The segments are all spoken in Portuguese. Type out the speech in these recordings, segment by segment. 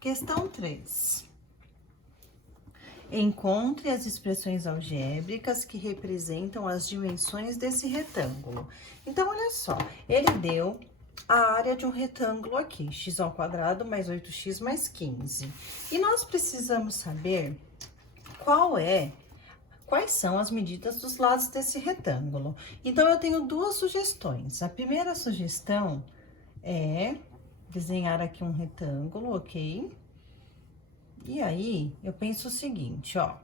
Questão 3. Encontre as expressões algébricas que representam as dimensões desse retângulo. Então, olha só, ele deu a área de um retângulo aqui, x² mais 8x mais 15. E nós precisamos saber quais são as medidas dos lados desse retângulo. Então, eu tenho duas sugestões. A primeira sugestão é desenhar aqui um retângulo, ok? E aí, eu penso o seguinte, ó.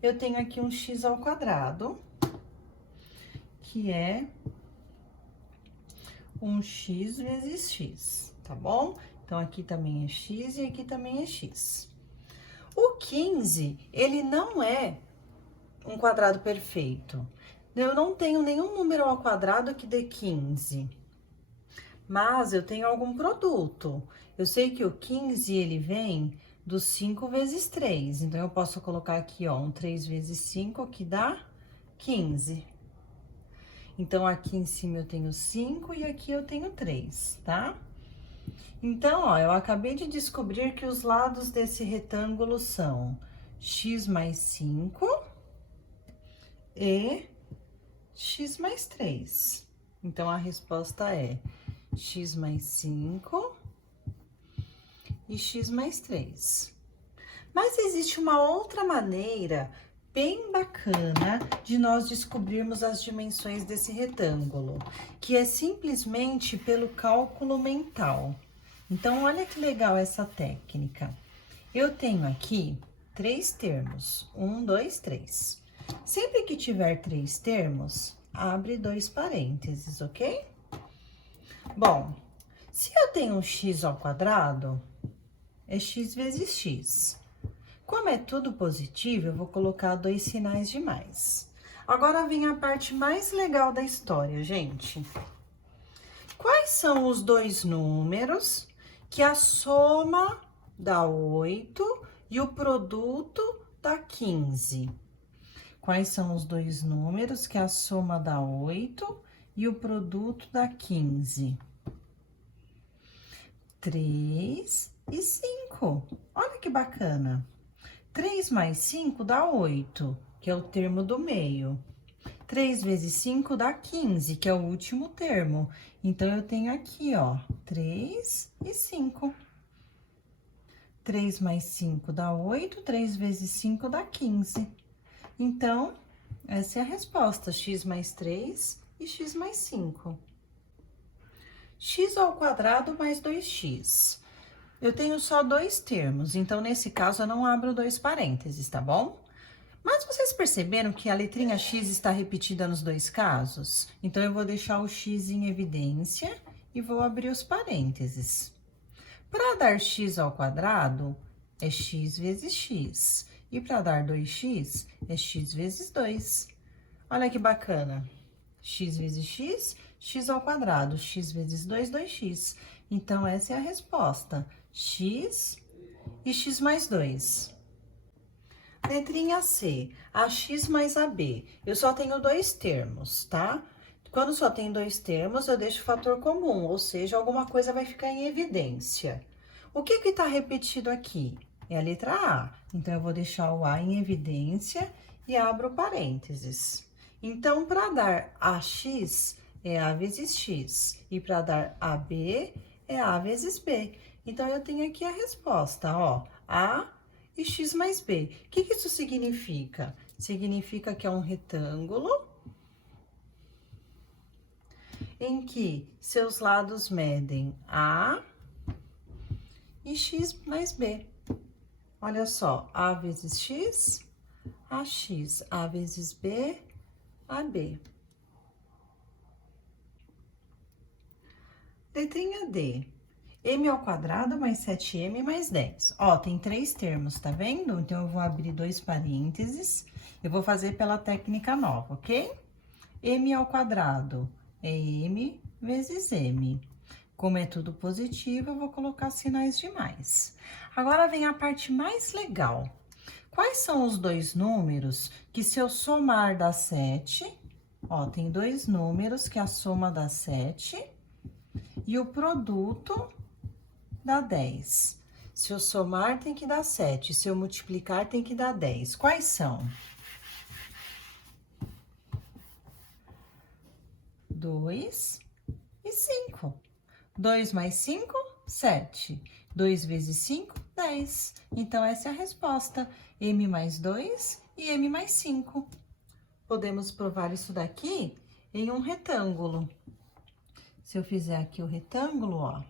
Eu tenho aqui um x², que é um x vezes x, tá bom? Então, aqui também é x e aqui também é x. O 15, ele não é um quadrado perfeito. Eu não tenho nenhum número ao quadrado que dê 15. Mas eu tenho algum produto. Eu sei que o 15, ele vem do 5 vezes 3. Então, eu posso colocar aqui, ó, um 3 vezes 5, que dá 15. Então, aqui em cima eu tenho 5 e aqui eu tenho 3, tá? Então, ó, eu acabei de descobrir que os lados desse retângulo são x mais 5 e x mais 3. Então, a resposta é x mais 5 e x mais 3. Mas existe uma outra maneira bem bacana de nós descobrirmos as dimensões desse retângulo, que é simplesmente pelo cálculo mental. Então, olha que legal essa técnica. Eu tenho aqui 3 termos, 1, 2, 3. Sempre que tiver 3 termos, abre 2 parênteses, ok? Bom, se eu tenho um x², é x vezes x. Como é tudo positivo, eu vou colocar 2 sinais de mais. Agora vem a parte mais legal da história, gente. Quais são os dois números que a soma dá 8 e o produto dá 15? Quais são os dois números que a soma dá 8 e o produto dá 15? 3 e 5. Olha que bacana. 3 mais 5 dá 8, que é o termo do meio. 3 vezes 5 dá 15, que é o último termo. Então, eu tenho aqui, ó, 3 e 5. 3 mais 5 dá 8, 3 vezes 5 dá 15. Então, essa é a resposta, x mais 3 e x mais 5. x² mais 2x. Eu tenho só 2 termos, então, nesse caso, eu não abro 2 parênteses, tá bom? Mas vocês perceberam que a letrinha x está repetida nos 2 casos? Então, eu vou deixar o x em evidência e vou abrir os parênteses. Para dar x², é x vezes x. E para dar 2x, é x vezes 2. Olha que bacana. X vezes x, x². X vezes 2, 2x. Então, essa é a resposta. X e x mais 2. Letrinha C, AX mais AB. Eu só tenho 2 termos, tá? Quando só tem 2 termos, eu deixo o fator comum, ou seja, alguma coisa vai ficar em evidência. O que que tá repetido aqui? É a letra A. Então, eu vou deixar o A em evidência e abro parênteses. Então, para dar AX, é A vezes X. E para dar AB, é A vezes B. Então, eu tenho aqui a resposta, ó. A e x mais b. O que isso significa? Significa que é um retângulo em que seus lados medem A e x mais b. Olha só, A vezes x, AX, A vezes B, AB. Letrinha D. M² mais 7m mais 10. Ó, tem 3 termos, tá vendo? Então, eu vou abrir 2 parênteses. Eu vou fazer pela técnica nova, ok? M² é m vezes m. Como é tudo positivo, eu vou colocar sinais de mais. Agora, vem a parte mais legal. Quais são os dois números que, se eu somar, dá 7? Ó, tem 2 números que a soma dá 7 e o produto dá 10. Se eu somar, tem que dar 7. Se eu multiplicar, tem que dar 10. Quais são? 2 e 5. 2 mais 5, 7. 2 vezes 5, 10. Então, essa é a resposta. M mais 2 e M mais 5. Podemos provar isso daqui em um retângulo. Se eu fizer aqui o retângulo, ó.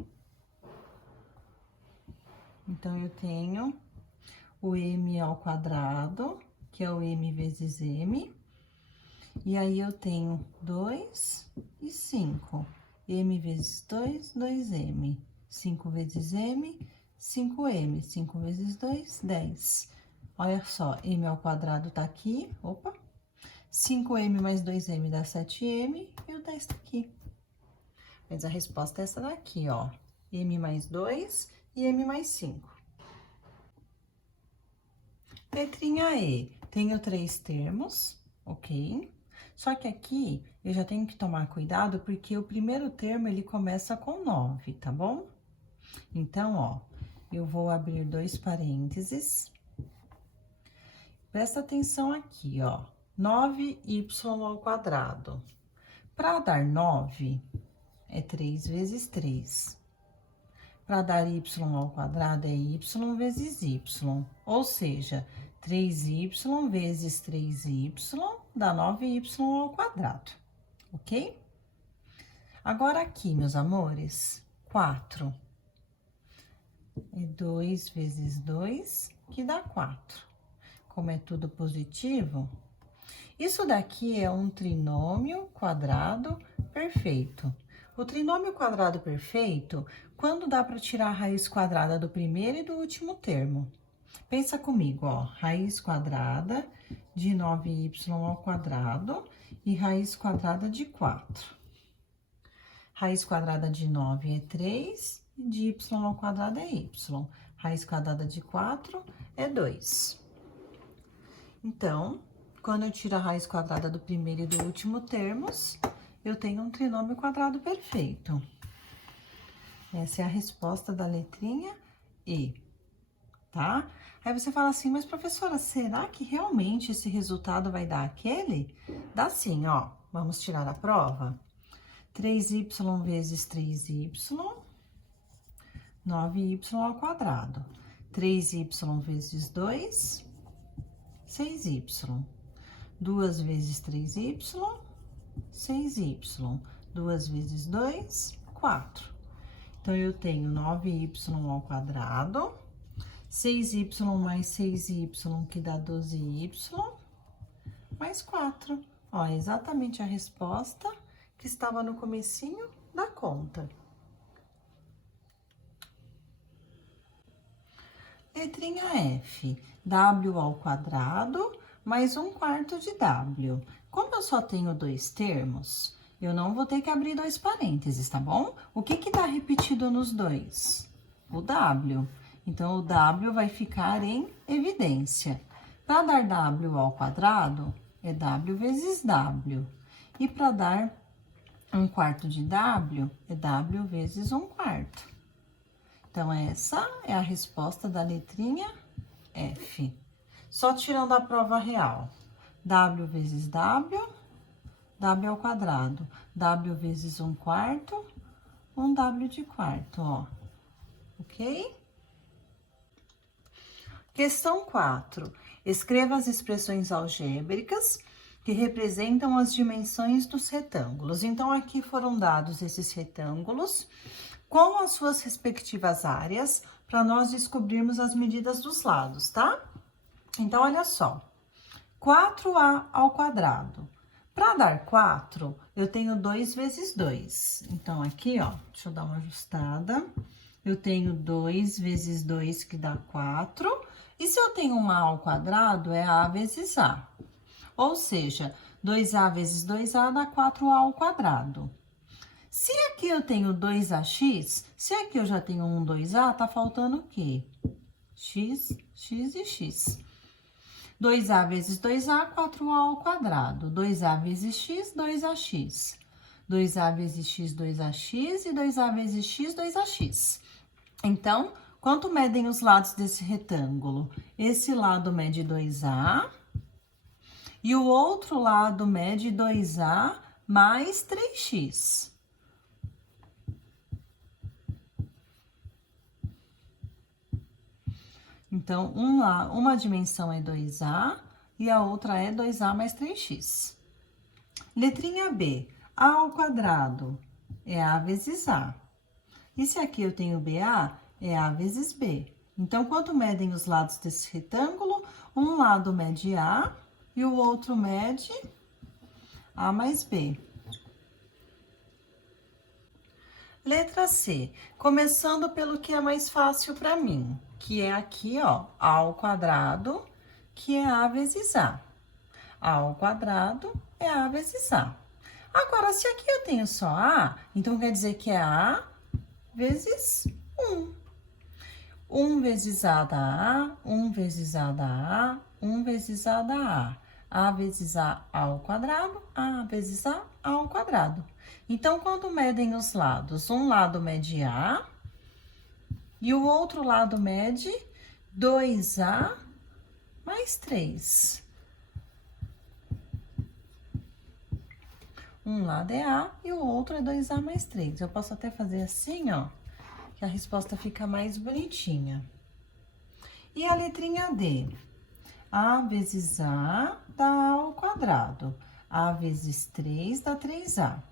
Então, eu tenho o M ao quadrado, que é o M vezes M. E aí, eu tenho 2 e 5. M vezes 2, 2M. 5 vezes M, 5M. 5 vezes 2, 10. Olha só, M ao quadrado tá aqui, opa. 5M mais 2M dá 7M e o 10 tá aqui. Mas a resposta é essa daqui, ó. M mais 2 e M mais 5. Letrinha E. Tenho 3 termos, ok? Só que aqui eu já tenho que tomar cuidado porque o primeiro termo ele começa com 9, tá bom? Então, ó, eu vou abrir 2 parênteses. Presta atenção aqui, ó. 9y ao quadrado. Para dar 9, é 3 vezes 3. Para dar y ao quadrado, é y vezes y. Ou seja, 3y vezes 3y dá 9y ao quadrado, ok? Agora aqui, meus amores, 4. É 2 vezes 2, que dá 4. Como é tudo positivo, isso daqui é um trinômio quadrado perfeito. O trinômio quadrado perfeito, quando dá para tirar a raiz quadrada do primeiro e do último termo? Pensa comigo, ó, raiz quadrada de 9y ao quadrado e raiz quadrada de 4. Raiz quadrada de 9 é 3, e de y ao quadrado é y. Raiz quadrada de 4 é 2. Então, quando eu tiro a raiz quadrada do primeiro e do último termos, eu tenho um trinômio quadrado perfeito. Essa é a resposta da letrinha E, tá? Aí você fala assim, mas professora, será que realmente esse resultado vai dar aquele? Dá sim, ó. Vamos tirar a prova. 3y vezes 3y, 9y ao quadrado. 3y vezes 2, 6y. 2 vezes 3y, 6y. 2 vezes 2, 4. Então, eu tenho 9y ao quadrado, 6y mais 6y, que dá 12y, mais 4. Ó, é exatamente a resposta que estava no comecinho da conta. Letrinha F, w ao quadrado mais 1/4 de w. Como eu só tenho 2 termos, eu não vou ter que abrir 2 parênteses, tá bom? O que que tá repetido nos dois? O w. Então, o w vai ficar em evidência. Para dar w ao quadrado, é w vezes w. E para dar 1/4 de w, é w vezes 1/4. Então, essa é a resposta da letrinha F. Só tirando a prova real. W vezes W, W ao quadrado. W vezes 1/4, 1w de quarto, ó. Ok? Questão 4. Escreva as expressões algébricas que representam as dimensões dos retângulos. Então, aqui foram dados esses retângulos com as suas respectivas áreas, para nós descobrirmos as medidas dos lados, tá? Então, olha só. 4a ao quadrado. Para dar 4, eu tenho 2 vezes 2. Então, aqui, ó, deixa eu dar uma ajustada. Eu tenho 2 vezes 2, que dá 4. E se eu tenho um a ao quadrado, é a vezes a. Ou seja, 2a vezes 2a dá 4a ao quadrado. Se aqui eu tenho 2ax, se aqui eu já tenho 2a, tá faltando o quê? X, x e x. 2a vezes 2a, 4a ao quadrado. 2a vezes x, 2ax. 2a vezes x, 2ax. E 2a vezes x, 2ax. Então, Quanto medem os lados desse retângulo? Esse lado mede 2A e o outro lado mede 2A mais 3x. Então, uma dimensão é 2A e a outra é 2A mais 3x. Letrinha B, A ao quadrado é A vezes A. E se aqui eu tenho BA, é A vezes B. Então, quanto medem os lados desse retângulo? Um lado mede A e o outro mede A mais B. Letra C, começando pelo que é mais fácil para mim, que é aqui, ó, A ao quadrado, que é A vezes A. A ao quadrado é A vezes A. Agora, se aqui eu tenho só A, então quer dizer que é A vezes 1. 1 vezes A dá A, 1 vezes A dá A, 1 vezes A dá A. A vezes A ao quadrado, A vezes A ao quadrado. Então, quando medem os lados, um lado mede A e o outro lado mede 2A mais 3. Um lado é A e o outro é 2A mais 3. Eu posso até fazer assim, ó, que a resposta fica mais bonitinha. E a letrinha D? A vezes A dá A ao quadrado. A vezes 3 dá 3A.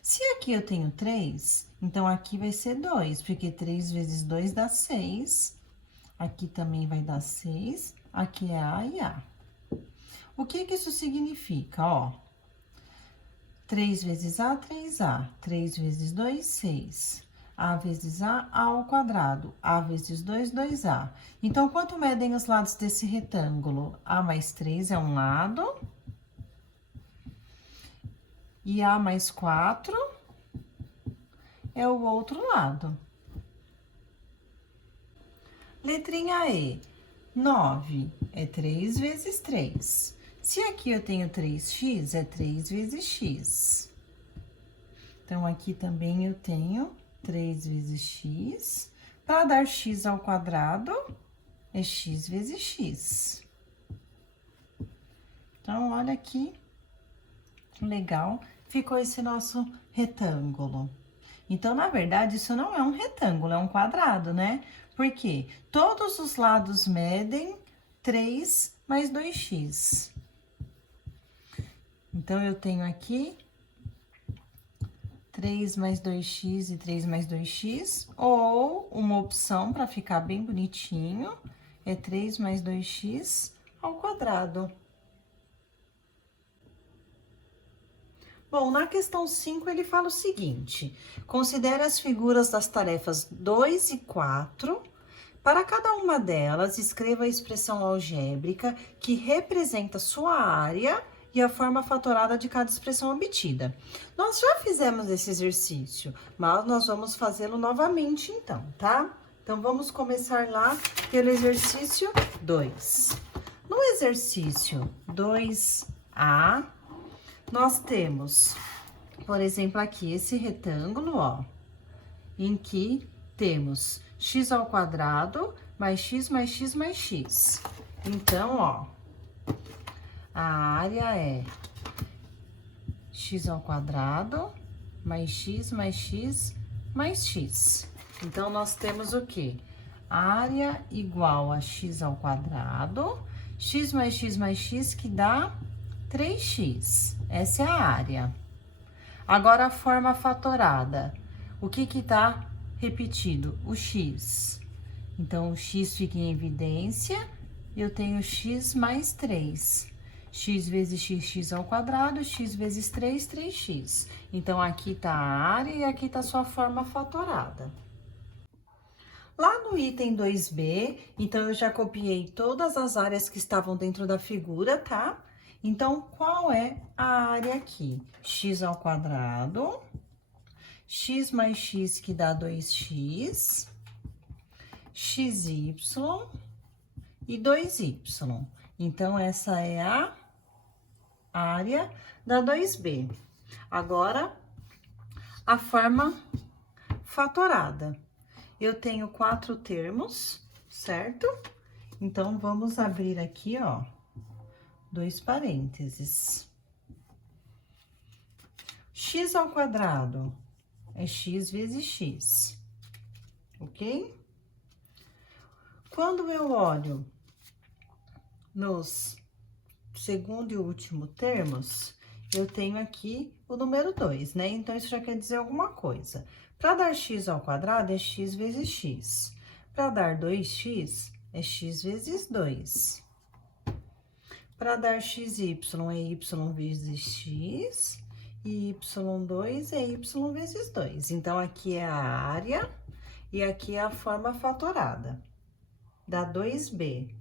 Se aqui eu tenho 3, então aqui vai ser 2, porque 3 vezes 2 dá 6. Aqui também vai dar 6. Aqui é A e A. O que que isso significa, ó? 3 vezes A, 3A. 3 vezes 2, 6. A vezes A ao quadrado. A vezes 2, 2A. Então, quanto medem os lados desse retângulo? A mais 3 é um lado. E A mais 4 é o outro lado. Letrinha E. 9 é 3 vezes 3. Se aqui eu tenho 3x, é 3 vezes x. Então, aqui também eu tenho 3 vezes x. Para dar x ao quadrado, é x vezes x. Então, olha aqui, legal, ficou esse nosso retângulo. Então, na verdade, isso não é um retângulo, é um quadrado, né? Porque todos os lados medem 3 mais 2x. Então, eu tenho aqui 3 mais 2x e 3 mais 2x, ou uma opção para ficar bem bonitinho, é 3 mais 2x ao quadrado. Bom, na questão 5, ele fala o seguinte: considere as figuras das tarefas 2 e 4. Para cada uma delas, escreva a expressão algébrica que representa sua área e a forma fatorada de cada expressão obtida. Nós já fizemos esse exercício, mas nós vamos fazê-lo novamente então, tá? Então, vamos começar lá pelo exercício 2. No exercício 2A, nós temos, por exemplo, aqui esse retângulo, ó, em que temos x ao quadrado mais x mais x mais x. Então, ó, a área é x ao quadrado mais x mais x mais x. Então, nós temos o quê? Área igual a x ao quadrado, x mais x mais x, que dá 3x. Essa é a área. Agora, a forma fatorada. O que que tá repetido? O x. Então, o x fica em evidência. Eu tenho x mais 3. X vezes x, x ao quadrado, x vezes 3, 3x. Então, aqui tá a área e aqui tá a sua forma fatorada. Lá no item 2B, então, eu já copiei todas as áreas que estavam dentro da figura, tá? Então, qual é a área aqui? X ao quadrado, x mais x, que dá 2x, xy e 2y. Então, essa é a área da 2B. Agora, a forma fatorada. eu tenho 4 termos, certo? Então, vamos abrir aqui, ó, 2 parênteses. X ao quadrado é x vezes x, ok? Quando eu olho nos segundo e último termos, eu tenho aqui o número 2, né? Então, isso já quer dizer alguma coisa. Para dar x ao quadrado, é x vezes x. Para dar 2x, é x vezes 2. Para dar xy, é y vezes x. E y2 é y vezes 2. Então, aqui é a área e aqui é a forma fatorada. Dá 2b